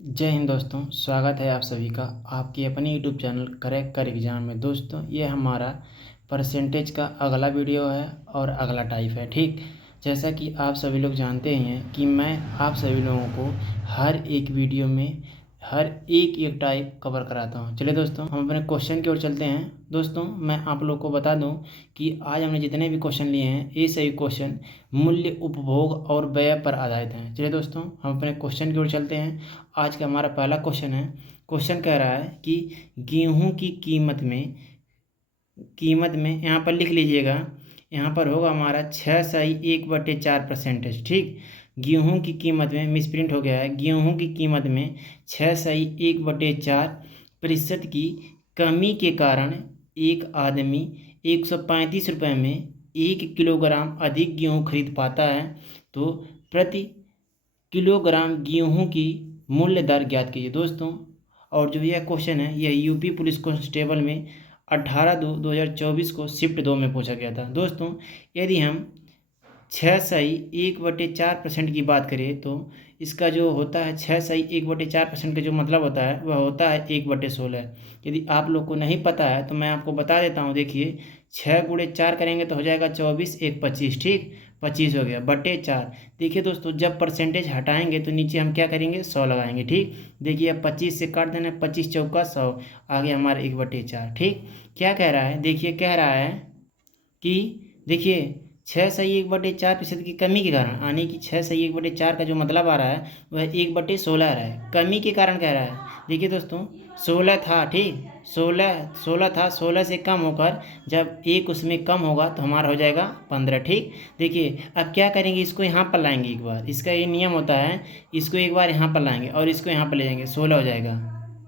जय हिंद दोस्तों, स्वागत है आप सभी का आपके अपने यूट्यूब चैनल क्रैक कर एग्जाम में। दोस्तों ये हमारा परसेंटेज का अगला वीडियो है और अगला टाइप है। ठीक, जैसा कि आप सभी लोग जानते ही हैं कि मैं आप सभी लोगों को हर एक वीडियो में हर एक एक टाइप कवर कराता हूं। चलिए दोस्तों, हम अपने क्वेश्चन की ओर चलते हैं। दोस्तों मैं आप लोग को बता दूं कि आज हमने जितने भी क्वेश्चन लिए हैं ये सभी क्वेश्चन मूल्य, उपभोग और व्यय पर आधारित हैं। चलिए दोस्तों, हम अपने क्वेश्चन की ओर चलते हैं। आज का हमारा पहला क्वेश्चन है। क्वेश्चन कह रहा है कि गेहूं की कीमत में यहाँ पर लिख लीजिएगा। यहाँ पर होगा हमारा 6/1/4%। ठीक, गेहूं की कीमत में मिसप्रिंट हो गया है। गेहूं की कीमत में 6/1/4% की कमी के कारण एक आदमी 135 रुपये में 1 किलोग्राम अधिक गेहूं खरीद पाता है। तो प्रति किलोग्राम गेहूं की मूल्य दर ज्ञात कीजिए। दोस्तों, और जो यह क्वेश्चन है यह यूपी पुलिस कांस्टेबल में 18/2/2024 को शिफ्ट 2 में पूछा गया था। दोस्तों, यदि हम 6/1/4% की बात करें तो इसका जो होता है 6/1/4% का जो मतलब होता है वह होता है 1/16। यदि आप लोग को नहीं पता है तो मैं आपको बता देता हूँ। देखिए, 6 × 4 करेंगे तो हो जाएगा 24, 1 25। ठीक, 25 हो गया बटे 4। देखिए दोस्तों, जब परसेंटेज हटाएंगे तो नीचे हम क्या करेंगे, 100 लगाएंगे। ठीक, देखिए अब 25 से काट देना, 25 चौका 100, आ गया हमारा 1/4। ठीक, क्या कह रहा है, देखिए कह रहा है कि देखिए 6/1/4% की कमी के कारण, यानी कि 6/1/4 का जो मतलब आ रहा है वह 1/16 आ रहा है। कमी के कारण कह रहा है। देखिए दोस्तों, 16 था। ठीक, 16 था, 16 से कम होकर जब एक उसमें कम होगा तो हमारा हो जाएगा 15। ठीक, देखिए अब क्या करेंगे, इसको यहाँ पर लाएंगे एक बार। इसका ये नियम होता है, इसको एक बार यहाँ पर लाएंगे और इसको यहाँ पर ले जाएंगे, 16 हो जाएगा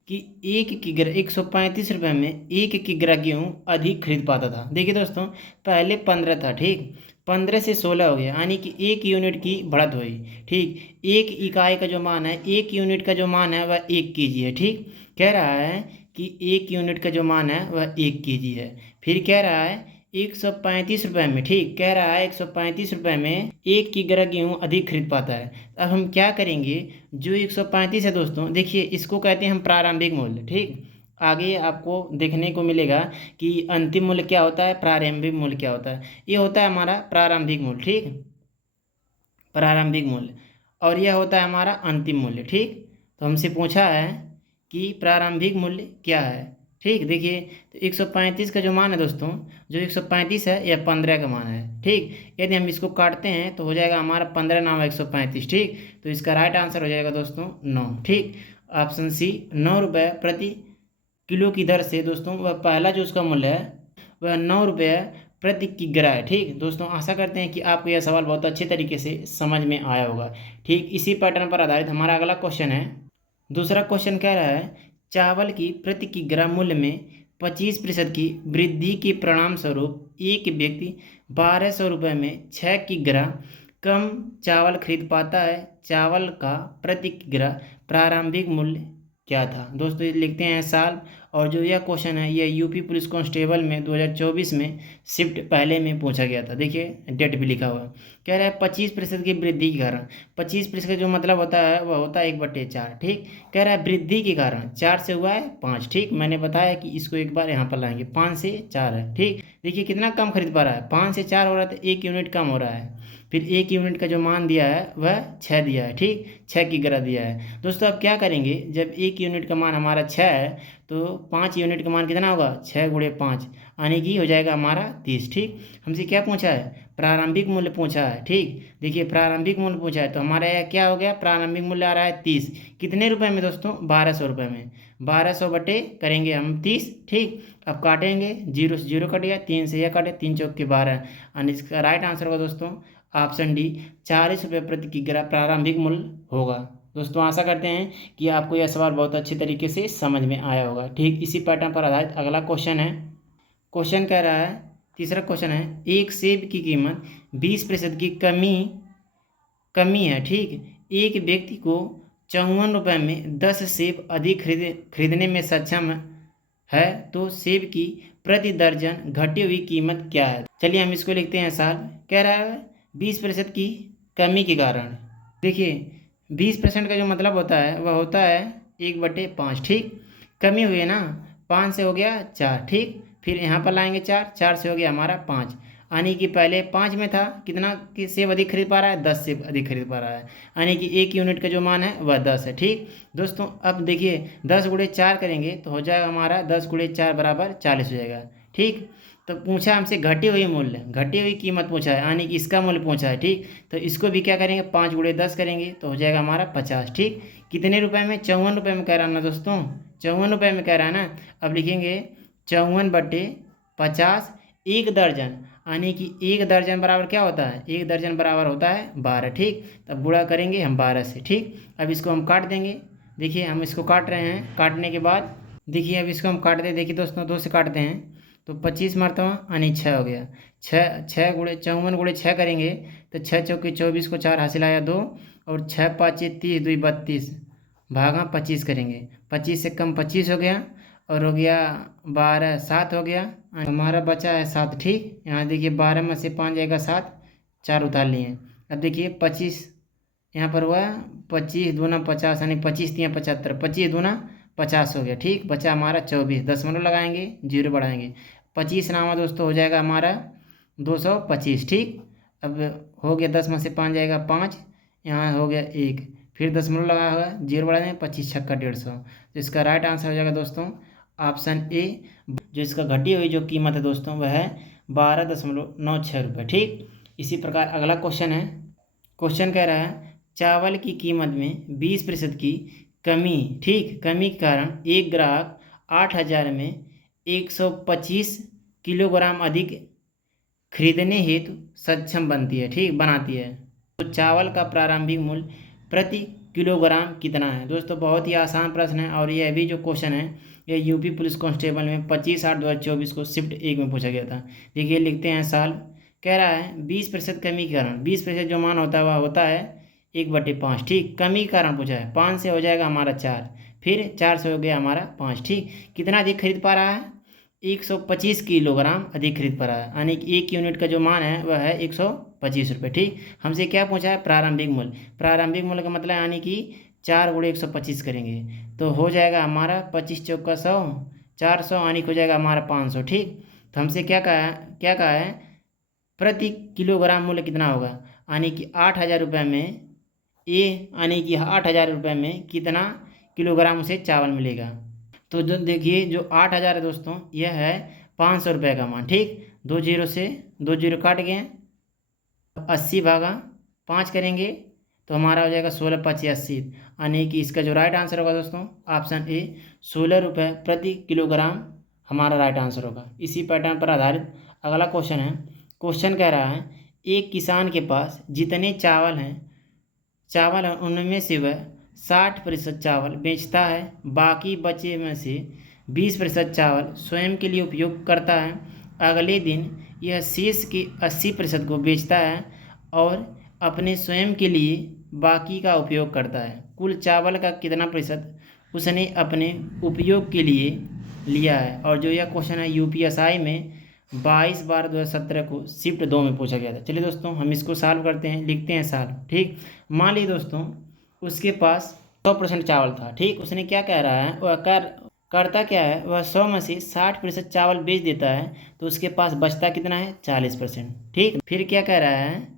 कि 135 रुपये में 1 किग्रा गेहूँ अधिक खरीद पाता था। देखिए दोस्तों, पहले 15 था। ठीक, 15 से 16 हो गया, यानी कि 1 यूनिट की बढ़त हुई। ठीक, 1 इकाई का जो मान है, 1 यूनिट का जो मान है वह 1 kg है। ठीक, कह रहा है कि 1 यूनिट का जो मान है वह 1 kg है। फिर कह रहा है 135 रुपये में, ठीक, कह रहा है 135 रुपये में 1 किग्रा गेहूँ अधिक खरीद पाता है। अब हम क्या करेंगे, जो 135 है दोस्तों, देखिए इसको कहते हैं हम प्रारंभिक मूल्य। ठीक, आगे आपको देखने को मिलेगा कि अंतिम मूल्य क्या होता है, प्रारंभिक मूल्य क्या होता है। ये होता है हमारा प्रारंभिक मूल्य। ठीक, प्रारंभिक मूल्य, और यह होता है हमारा अंतिम मूल्य। ठीक, तो हमसे पूछा है कि प्रारंभिक मूल्य क्या है। ठीक, देखिए तो 135 का जो मान है दोस्तों, जो 135 है यह 15 का मान है। ठीक, यदि हम इसको काटते हैं तो हो जाएगा हमारा 15 9 135। ठीक, तो इसका राइट आंसर हो जाएगा दोस्तों 9। ठीक, ऑप्शन सी 9 रुपये प्रति किलो की दर से दोस्तों वह पहला जो उसका मूल्य है वह 9 रुपये प्रति किग्रा है। ठीक दोस्तों, आशा करते हैं कि आपको यह सवाल बहुत अच्छे तरीके से समझ में आया होगा। ठीक, इसी पैटर्न पर आधारित हमारा अगला क्वेश्चन है। दूसरा क्वेश्चन कह रहा है, चावल की प्रति किग्रा मूल्य में 25% की वृद्धि के परिणाम स्वरूप एक व्यक्ति 1200 रुपये में 6 किग्रा कम चावल खरीद पाता है। चावल का प्रति किग्रा प्रारंभिक मूल्य क्या था। दोस्तों ये लिखते हैं साल, और जो यह क्वेश्चन है यह यूपी पुलिस कांस्टेबल में 2024 में शिफ्ट पहले में पूछा गया था। देखिए डेट भी लिखा हुआ है। कह रहा है 25% की वृद्धि के कारण। 25% का जो मतलब होता है वह होता है 1/4। ठीक, कह रहा है वृद्धि के कारण 4 से हुआ है 5। ठीक, मैंने बताया कि इसको एक बार यहाँ पर लाएंगे, 5 से 4 है। ठीक, देखिए कितना कम खरीद पा रहा है, 5 से 4 हो रहा है तो 1 यूनिट कम हो रहा है। फिर 1 यूनिट का जो मान दिया है वह 6 दिया है। ठीक, 6 किग्रा दिया है। दोस्तों अब क्या करेंगे, जब 1 यूनिट का मान हमारा 6 है तो 5 यूनिट का मान कितना होगा, 6 × 5, यानी कि हो जाएगा हमारा 30। ठीक, हमसे क्या पूछा है, प्रारंभिक मूल्य पूछा है। ठीक, देखिए प्रारंभिक मूल्य पूछा है तो हमारा यह क्या हो गया, प्रारंभिक मूल्य आ रहा है 30। कितने रुपए में दोस्तों, 1200 रुपये में। 1200 बटे करेंगे हम 30। ठीक, अब काटेंगे, 0 से 0 कट गया, 3 से यह कटे, 3 चौक के 12, यानी इसका राइट आंसर होगा दोस्तों ऑप्शन डी, 40 रुपये प्रति किग्रा प्रारंभिक मूल्य होगा। दोस्तों आशा करते हैं कि आपको यह सवाल बहुत अच्छे तरीके से समझ में आया होगा। ठीक, इसी पैटर्न पर आधारित अगला क्वेश्चन है। क्वेश्चन कह रहा है, तीसरा क्वेश्चन है, एक सेब की कीमत 20% की कमी है। ठीक, एक व्यक्ति को 54 रुपये में 10 सेब अधिक खरीदने में सक्षम है, तो सेब की प्रति दर्जन घटी हुई कीमत क्या है। चलिए हम इसको लिखते हैं साल। कह रहा है 20% की कमी के कारण। देखिए 20% का जो मतलब होता है वह होता है 1/5। ठीक, कमी हुई है ना, 5 से हो गया 4। ठीक, फिर यहाँ पर लाएंगे 4, 4 से हो गया हमारा 5, यानी कि पहले 5 में था, कितना कि सेब अधिक खरीद पा रहा है, 10 सेब अधिक खरीद पा रहा है, यानी कि 1 यूनिट का जो मान है वह 10 है। ठीक दोस्तों, अब देखिए 10 गुणे 4 करेंगे तो हो जाएगा हमारा 10 गुणे 4 बराबर 40 हो जाएगा। ठीक, तो पूछा हमसे घटी हुई मूल्य, घटी हुई कीमत पूछा है, यानी कि इसका मूल्य पूछा है। ठीक, तो इसको भी क्या करेंगे, 5 गुणे 10 करेंगे तो हो जाएगा हमारा 50। ठीक, कितने रुपए में, 54 रुपये में कह रहा है ना दोस्तों, 54 रुपये में कह रहा है ना। अब लिखेंगे 54/50, 1 दर्जन, यानी कि 1 दर्जन बराबर क्या होता है, 1 दर्जन बराबर होता है 12। ठीक, तब गुणा करेंगे हम 12 से। ठीक, अब इसको हम काट देंगे, देखिए हम इसको काट रहे हैं, काटने के बाद देखिए अब इसको हम काट दें, देखिए दोस्तों 2 से काटते हैं तो 25 मरतबा यानी 6 हो गया। 6 गुणे 54 गुणे 6 करेंगे तो 6 चौके 24 को 4 हासिल आया 2, और 6 पाँचे 30, 2 32, भागा 25 करेंगे, 25 से कम 25 हो गया, और हो गया 12, 7 हो गया, हमारा बचा है 7। ठीक, यहाँ देखिए 12 में से 5 जाएगा 7, 4 उतार लिए। अब देखिए 25 यहाँ पर हुआ, 25 दूना 50, यानी 25 तियाँ 75, 25 दूना 50 हो गया। ठीक, बचा हमारा 24, दशमलव लगाएंगे, जीरो बढ़ाएंगे, 25 नामा दोस्तों हो जाएगा हमारा 225। ठीक, अब हो गया 10 में से 5 जाएगा 5, यहाँ हो गया 1, फिर दशमलव लगा हुआ, जीरो बढ़ा देंगे, 25 छक्का 150। तो इसका राइट आंसर हो जाएगा दोस्तों ऑप्शन ए। जो इसका घटी हुई जो कीमत है दोस्तों वह है 12.96 रुपये। ठीक, इसी प्रकार अगला क्वेश्चन है, क्वेश्चन कह रहा है चावल की कीमत में 20% की कमी, ठीक, कमी के कारण एक ग्राहक 8,000 में 125 किलोग्राम अधिक खरीदने हेतु सक्षम बनती है, ठीक, बनाती है। तो चावल का प्रारंभिक मूल्य प्रति किलोग्राम कितना है। दोस्तों बहुत ही आसान प्रश्न है, और यह भी जो क्वेश्चन है ये यूपी पुलिस कांस्टेबल में 25/8/2024 को शिफ्ट 1 में पूछा गया था। देखिए लिखते हैं साल, कह रहा है 20% कमी के कारण, 20% जो मान होता है वह होता है 1/5। ठीक, कमी के कारण पूछा है, 5 से हो जाएगा हमारा 4, फिर 4 से हो गया हमारा 5। ठीक, कितना अधिक खरीद पा रहा है, 125 किलोग्राम अधिक खरीद पा रहा है, यानी कि 1 यूनिट का जो मान है वह है 125 रुपये। ठीक, हमसे क्या पूछा है, प्रारंभिक मूल्य, प्रारंभिक मूल्य का मतलब यानी कि 4 गुणे 125 करेंगे तो हो जाएगा हमारा 25 चौका 100, 400, यानी हो जाएगा हमारा 500। ठीक, तो हमसे क्या कहा है प्रति किलोग्राम मूल्य कितना होगा, यानी कि 8,000 रुपये में यानी कि 8,000 रुपये में कितना किलोग्राम उसे चावल मिलेगा। तो जो देखिए जो 8,000 है दोस्तों यह है 500 रुपये का मान। ठीक, 2 जीरो से 2 जीरो काट गए, 80 भागा 5 करेंगे तो हमारा हो जाएगा 16/5 यानी कि इसका जो राइट आंसर होगा दोस्तों ऑप्शन ए 16 रुपये प्रति किलोग्राम हमारा राइट आंसर होगा। इसी पैटर्न पर आधारित अगला क्वेश्चन है, क्वेश्चन कह रहा है एक किसान के पास जितने चावल हैं उनमें से वह 60% चावल बेचता है, बाकी बचे में से 20% चावल स्वयं के लिए उपयोग करता है। अगले दिन यह शेष के 80% को बेचता है और अपने स्वयं के लिए बाकी का उपयोग करता है। कुल चावल का कितना प्रतिशत उसने अपने उपयोग के लिए लिया है। और जो यह क्वेश्चन है यूपीएसआई में 22/12/2017 को शिफ्ट 2 में पूछा गया था। चलिए दोस्तों हम इसको सॉल्व करते हैं, लिखते हैं सॉल्व। ठीक, मान लीजिए दोस्तों उसके पास 100% चावल था। ठीक, उसने क्या कह रहा है वह करता क्या है, वह 100 में से 60% चावल बेच देता है तो उसके पास बचता कितना है 40%। ठीक, फिर क्या कह रहा है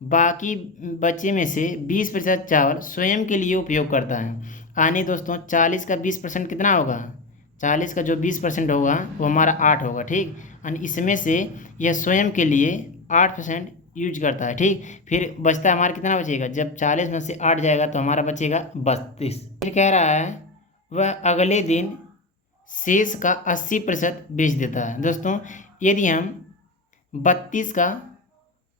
बाकी बचे में से 20% चावल स्वयं के लिए उपयोग करता है, यानी दोस्तों 40 का 20% कितना होगा, 40 का जो 20% होगा वो हमारा 8 होगा। ठीक, यानी इसमें से यह स्वयं के लिए 8% यूज करता है। ठीक, फिर बचता हमारा कितना बचेगा, जब 40 में से 8 जाएगा तो हमारा बचेगा 32। फिर कह रहा है वह अगले दिन शेष का 80% बेच देता है। दोस्तों यदि हम 32 का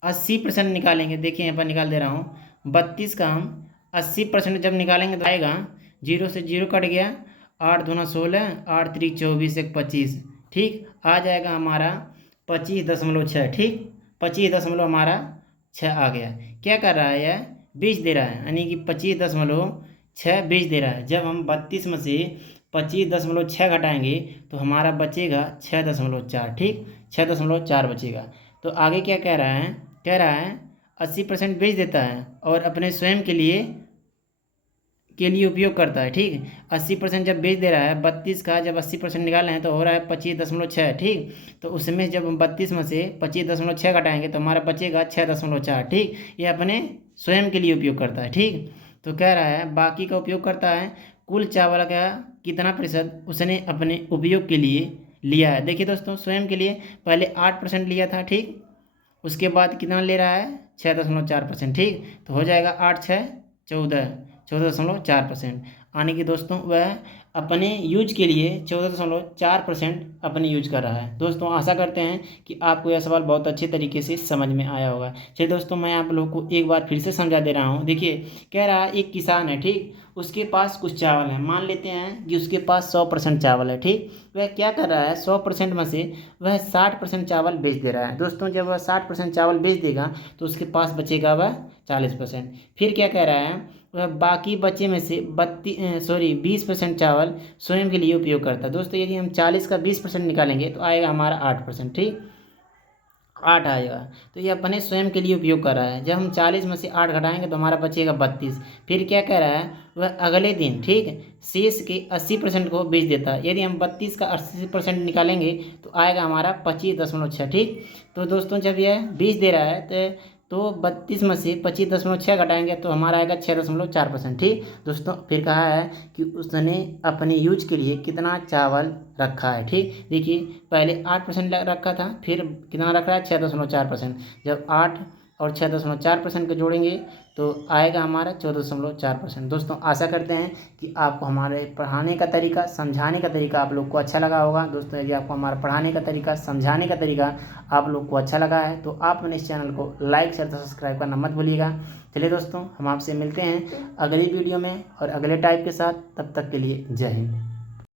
80% निकालेंगे, देखिए यहाँ पर निकाल दे रहा हूँ, 32 का हम 80% जब निकालेंगे तो आएगा 0 से 0 कट गया, 8 दूना 16, 8 3 24 1 25। ठीक, आ जाएगा हमारा 25.6। ठीक, 25.6 आ गया। क्या कर रहा है यह बेच दे रहा है, यानी कि 25.6 बेच दे रहा है। जब हम 32 में से 25.6 घटाएंगे तो हमारा बचेगा 6.4। ठीक, 6.4 बचेगा। तो आगे क्या कह रहा है, 80% बेच देता है और अपने स्वयं के लिए के लिए उपयोग करता है। ठीक, 80% जब बेच दे रहा है, 32 का जब 80% निकाले हैं तो हो रहा है 25.6। ठीक, तो उसमें जब हम 32 में से 25.6 घटाएंगे तो हमारा बचेगा 6.4। ठीक, ये अपने स्वयं के लिए उपयोग करता है। ठीक, तो कह रहा है बाकी का उपयोग करता है, कुल चावल का कितना प्रतिशत उसने अपने उपयोग के लिए लिया है। देखिए दोस्तों, स्वयं के लिए पहले 8% लिया था। ठीक, उसके बाद कितना ले रहा है, 6.4%। ठीक, तो हो जाएगा 8 6 14, 14.4%। यानी कि दोस्तों वह अपने यूज के लिए 14.4% अपने यूज कर रहा है। दोस्तों आशा करते हैं कि आपको यह सवाल बहुत अच्छे तरीके से समझ में आया होगा। चलिए दोस्तों, मैं आप लोगों को एक बार फिर से समझा दे रहा हूँ। देखिए, कह रहा है एक किसान है। ठीक, उसके पास कुछ चावल है, मान लेते हैं कि उसके पास 100% चावल है। ठीक, वह क्या कर रहा है, 100% में से वह 60% चावल बेच दे रहा है। दोस्तों जब वह 60% चावल बेच देगा तो उसके पास बचेगा वह 40%। फिर क्या कह रहा है, वह बाकी बचे में से 20% चावल स्वयं के लिए उपयोग करता है। दोस्तों यदि हम 40 का 20% निकालेंगे तो आएगा हमारा 8%। ठीक, 8 आएगा, तो ये अपने स्वयं के लिए उपयोग कर रहा है। जब हम 40 में से 8 घटाएंगे तो हमारा बचेगा 32। फिर क्या कह रहा है, वह अगले दिन ठीक शेष के 80% को बेच देता है। यदि हम 32 का 80% निकालेंगे तो आएगा हमारा 25.6। ठीक, तो दोस्तों जब यह बेच दे रहा है तो 32 में से 25.6 घटाएंगे तो हमारा आएगा 6.4%। ठीक दोस्तों, फिर कहा है कि उसने अपने यूज के लिए कितना चावल रखा है। ठीक, देखिए पहले 8% रखा था, फिर कितना रख रहा है, 6.4%। जब 8 और 6.4% को जोड़ेंगे तो आएगा हमारा 14.4%। दोस्तों आशा करते हैं कि आपको हमारे पढ़ाने का तरीका, समझाने का तरीका आप लोग को अच्छा लगा होगा। दोस्तों यदि आपको हमारा पढ़ाने का तरीका, समझाने का तरीका आप लोग को अच्छा लगा है तो आप अपने इस चैनल को लाइक शेयर सब्सक्राइब करना मत भूलिएगा। चलिए दोस्तों, हम आपसे मिलते हैं अगली वीडियो में और अगले टाइप के साथ। तब तक के लिए जय हिंद।